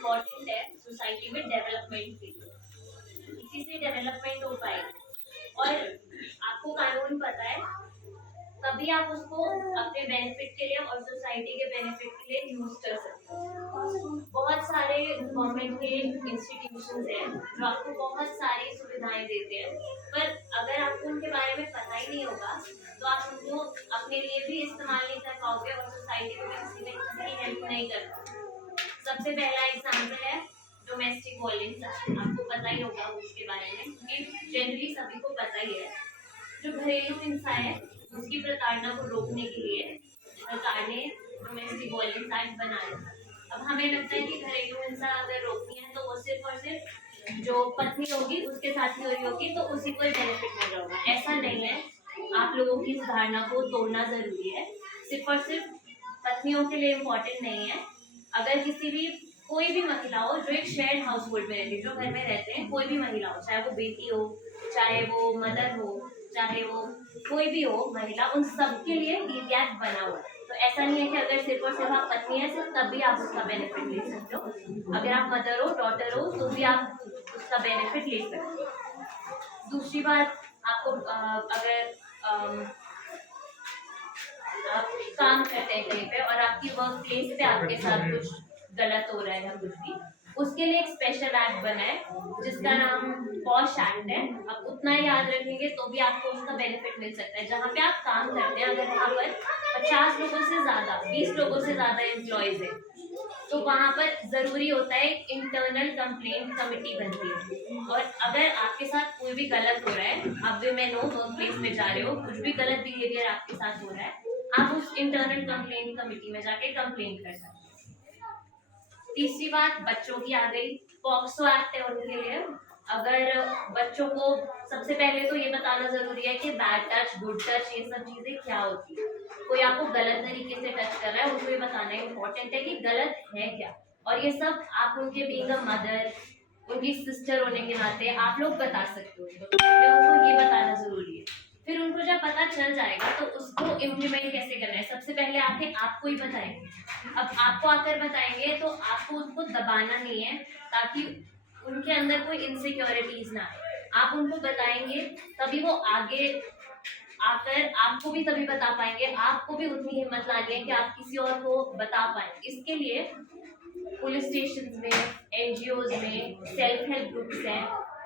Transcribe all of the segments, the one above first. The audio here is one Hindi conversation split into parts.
इम्पोर्टेंट है सोसाइटी में डेवलपमेंट के लिए। इसी से डेवलपमेंट हो पाएगी। और आपको कानून पता है तभी आप उसको अपने बेनिफिट के लिए और सोसाइटी के बेनिफिट के लिए यूज कर सकते हो। बहुत सारे गवर्नमेंट के इंस्टीट्यूशंस हैं जो आपको बहुत सारी सुविधाएं देते हैं, पर अगर आपको उनके बारे में पता ही नहीं होगा तो आप उनको अपने लिए भी इस्तेमाल नहीं कर पाओगे और सोसाइटी को भी किसी ने किसी की हेल्प नहीं कर पाओगे। सबसे पहला एग्जाम्पल है डोमेस्टिक वायलेंस। आपको पता ही होगा उसके बारे में, क्योंकि जनरली सभी को पता ही है। जो घरेलू हिंसा है उसकी प्रताड़ना को रोकने के लिए सरकार ने डोमेस्टिक वायलेंस एक्ट बनाया। अब हमें लगता है कि घरेलू हिंसा अगर रोकनी है तो वो सिर्फ और सिर्फ जो पत्नी होगी उसके साथ ही हो रही होगी तो उसी को बेनिफिट मिल रहा होगा। ऐसा नहीं है। आप लोगों की इस धारणा को तोड़ना जरूरी है। सिर्फ और सिर्फ पत्नियों के लिए इम्पोर्टेंट नहीं है। अगर किसी भी कोई भी महिला हो जो एक शेयर्ड हाउस होल्ड में रहती है, जो घर में रहते हैं, कोई भी महिला हो, चाहे वो बेटी हो, चाहे वो मदर हो, चाहे वो कोई भी हो महिला, उन सबके लिए लीव एक्ट बना हुआ है। तो ऐसा नहीं है कि अगर सिर्फ और सिर्फ आप पत्नी है सिर्फ तभी आप उसका बेनिफिट ले सकते हो। अगर आप मदर हो, डॉटर हो, तो भी आप उसका बेनिफिट ले सकते हो। दूसरी बात, आपको अगर आप काम करते हैं कहीं पे और आपकी वर्क प्लेस पे आपके साथ कुछ गलत हो रहा है या कुछ भी, उसके लिए एक स्पेशल एक्ट बना है जिसका नाम पॉश एक्ट है। आप उतना ही याद रखेंगे तो भी आपको उसका बेनिफिट मिल सकता है। जहाँ पे आप काम करते हैं, अगर वहाँ पर 50 लोगों से ज्यादा, 20 लोगों से ज्यादा एम्प्लॉयज है, तो वहाँ पर जरूरी होता है इंटरनल कंप्लेंट कमेटी बनती है। और अगर आपके साथ कोई भी गलत हो रहा है, आप विमेन हो, वर्क प्लेस में जा रहे हो, कुछ भी गलत बिहेवियर आपके साथ हो रहा है, आप उस इंटरनल कंप्लेंट कमेटी में जाके कंप्लेंट कर सकते हैं। तीसरी बात बच्चों की आ गई। पॉक्सो एक्ट है उनके लिए। अगर बच्चों को सबसे पहले तो ये बताना जरूरी है कि बैड टच, गुड टच, ये सब चीजें क्या होती है। कोई आपको गलत तरीके से टच कर रहा है, उनको ये बताना इम्पोर्टेंट है कि गलत है क्या। और ये सब आप उनके बीइंग अ मदर, उनकी सिस्टर होने के नाते आप लोग बता सकते हो उनको ये बताना जरूरी है। फिर उनको जब पता चल जाएगा तो उसको इम्प्लीमेंट कैसे करना है, सबसे पहले आके आपको ही बताएंगे। अब आपको आकर बताएंगे तो आपको उनको दबाना नहीं है ताकि उनके अंदर कोई इनसिक्योरिटीज ना आए। आप उनको बताएंगे तभी वो आगे आकर आपको भी तभी बता पाएंगे। आपको भी उतनी हिम्मत लानी है कि आप किसी और को बता पाए। इसके लिए पुलिस स्टेशन में, एनजीओज में सेल्फ हेल्प ग्रुप्स हैं,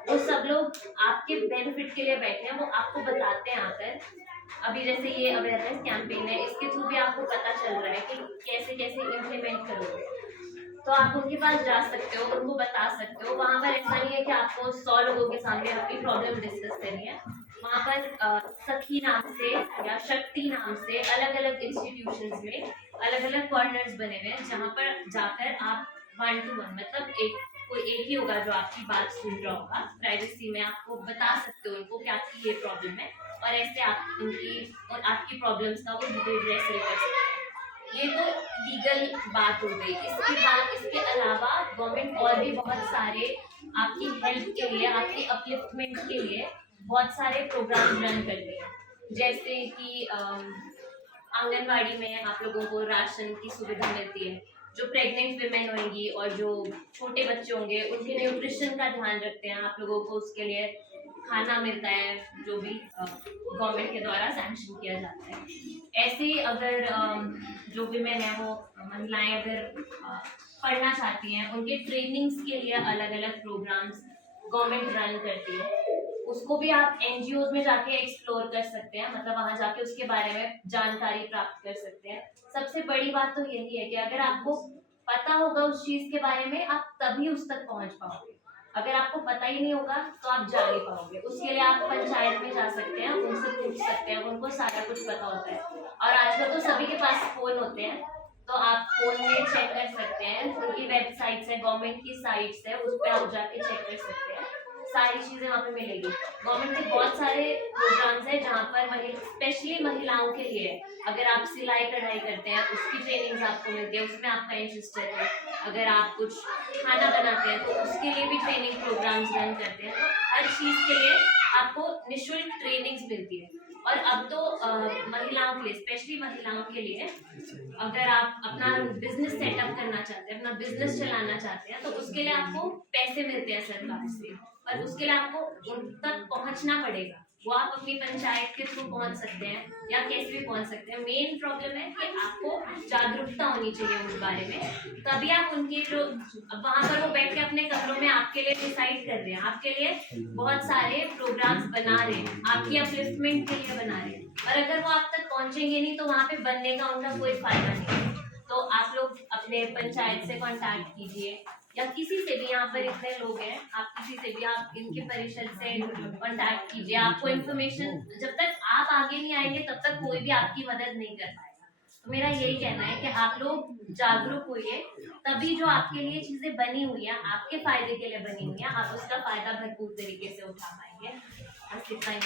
वो सब लोग आपके बेनिफिट के लिए बैठे हैं। वो आपको बताते हैं आकर। अभी जैसे ये अवेयरनेस कैंपेन है, इसके थ्रू भी आपको पता चल रहा है कि कैसे कैसे इम्प्लीमेंट करोगे। तो आप उनके पास जा सकते हो, उनको बता सकते हो। वहाँ पर ऐसा नहीं है कि आपको 100 लोगों के सामने अपनी प्रॉब्लम डिस्कस करनी है। वहाँ पर सखी नाम से या शक्ति नाम से अलग अलग इंस्टीट्यूशंस में अलग अलग कॉर्नर्स बने हुए हैं जहाँ पर जाकर आप 1 to 1, मतलब कोई एक ही होगा जो आपकी बात सुन रहा होगा। प्राइवेसी में आपको बता सकते हो उनको कि आपकी ये प्रॉब्लम है और ऐसे आप उनकी और आपकी प्रॉब्लम्स का वो रिड्रेस कर सकते हैं। ये तो लीगल बात हो गई। इसके अलावा गवर्नमेंट और भी बहुत सारे आपकी हेल्प के लिए, आपकी अपलिफ्टमेंट के लिए बहुत सारे प्रोग्राम रन करती है। जैसे कि आंगनवाड़ी में आप लोगों को राशन की सुविधा मिलती है। जो प्रेग्नेंट विमेन होंगी और जो छोटे बच्चे होंगे उनके न्यूट्रिशन का ध्यान रखते हैं आप लोगों को। उसके लिए खाना मिलता है जो भी गवर्नमेंट के द्वारा सैंक्शन किया जाता है। ऐसे ही अगर जो विमेन है, वो महिलाएं अगर पढ़ना चाहती हैं, उनके ट्रेनिंग्स के लिए अलग अलग प्रोग्राम्स गवर्नमेंट रन करती है। उसको भी आप एनजीओज में जाके एक्सप्लोर कर सकते हैं, मतलब वहां जाके उसके बारे में जानकारी प्राप्त कर सकते हैं। सबसे बड़ी बात तो यही है कि अगर आपको पता होगा उस चीज के बारे में, आप तभी उस तक पहुंच पाओगे। अगर आपको पता ही नहीं होगा तो आप जा नहीं पाओगे। उसके लिए आप पंचायत में जा सकते हैं, उनसे पूछ सकते हैं, उनको सारा कुछ पता होता है। और आजकल तो सभी के पास फोन होते हैं, तो आप फोन में चेक कर सकते हैं। उनकी वेबसाइट्स है, गवर्नमेंट की साइट्स है, उस पर आप जाके चेक कर सकते हैं। सारी चीजें वहाँ पे मिलेगी। गवर्नमेंट के बहुत सारे प्रोग्राम्स हैं जहाँ पर स्पेशली महिलाओं के लिए, अगर आप सिलाई कढ़ाई करते हैं उसकी ट्रेनिंग्स आपको मिलती है, उसमें आपका इंटरेस्ट है। अगर आप कुछ खाना बनाते हैं तो उसके लिए भी ट्रेनिंग प्रोग्राम्स रन करते हैं। तो हर चीज के लिए आपको निःशुल्क ट्रेनिंग्स मिलती है। और अब तो महिलाओं के लिए, स्पेशली महिलाओं के लिए, अगर आप अपना बिजनेस सेटअप करना चाहते हैं, अपना बिजनेस चलाना चाहते हैं, तो उसके लिए आपको पैसे मिलते हैं सरकार से, और उसके लिए आपको उन तक पहुंचना पड़ेगा। वो आप अपनी पंचायत के थ्रू पहुंच सकते हैं या कैसे भी पहुंच सकते हैं। मेन प्रॉब्लम है कि आपको जागरूकता होनी चाहिए उस बारे में, तभी आप उनके जो वहां पर वो बैठ के अपने कमरों में आपके लिए डिसाइड कर रहे हैं, आपके लिए बहुत सारे प्रोग्राम्स बना रहे हैं, आपकी अपलिफ्टमेंट के लिए बना रहे हैं, और अगर वो आप तक पहुंचेंगे नहीं तो वहां पे बनने का उनका कोई फायदा नहीं है। तो आप लोग अपने पंचायत से कांटेक्ट कीजिए, या किसी से भी, यहाँ पर इतने लोग हैं, आप किसी से भी, आप इनके परिषद से कांटेक्ट कीजिए। आपको इन्फॉर्मेशन, जब तक आप आगे नहीं आएंगे तब तक कोई भी आपकी मदद नहीं कर पाएगा। तो मेरा यही कहना है कि आप लोग जागरूक होइए, तभी जो आपके लिए चीजें बनी हुई है, आपके फायदे के लिए बनी हुई है, आप उसका फायदा भरपूर तरीके से उठा पाएंगे। बस इतना ही।